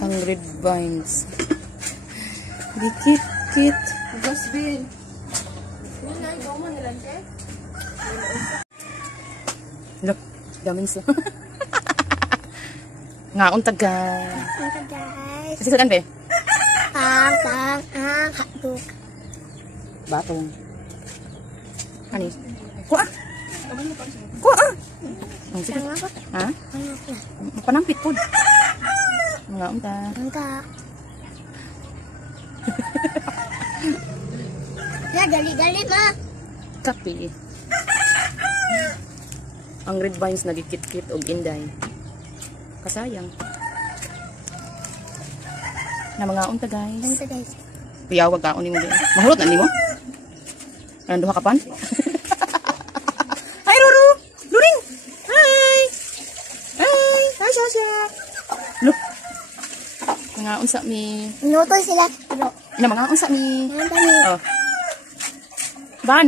Ang red vines. Dikit-kit. Gasbin. Wala, ikaw mo nilang check. Look, daming sila. Ngaon tagay. Guys. Kasi saan be? Hotdog. Batong. Ani? Kuha! Kuha! Ang sige. Ha? Panampit po. Ngaon ta. Ya, dali-dali ma. Kapi. Ang red vines nagikit-kit og inday. Kasayang. Na mga unta guys. Piyawag ka ni mo din. Mahulot na nimo? Ano duha ka pan? Hi Ruru. Luring. Hi. Hi. Hi Shasha. Look. Mga unsa mi. Inutoy sila. Pero, Na mga unsa mi. ano ba ni? Oh. Ban.